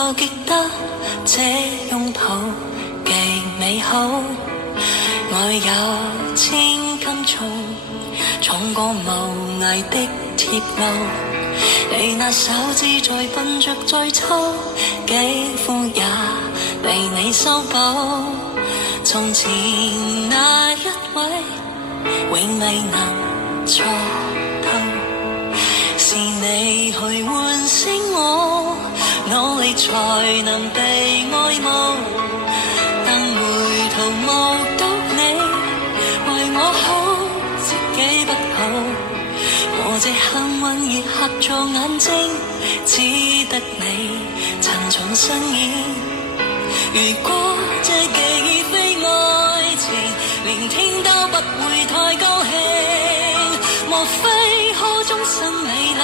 夠極得這擁抱極美好，愛有千斤重，重過無涯的鐵路。你那手指再笨拙再粗，肌膚也被你修補。從前那一位永未能錯透，是你去喚醒我，努力才能被愛慕。但回頭目睹你為我好，自己不好。我這幸運兒合着眼睛，只得你沉重身影。如果這記憶非愛情，連天都不會太高興。莫非可終身美麗？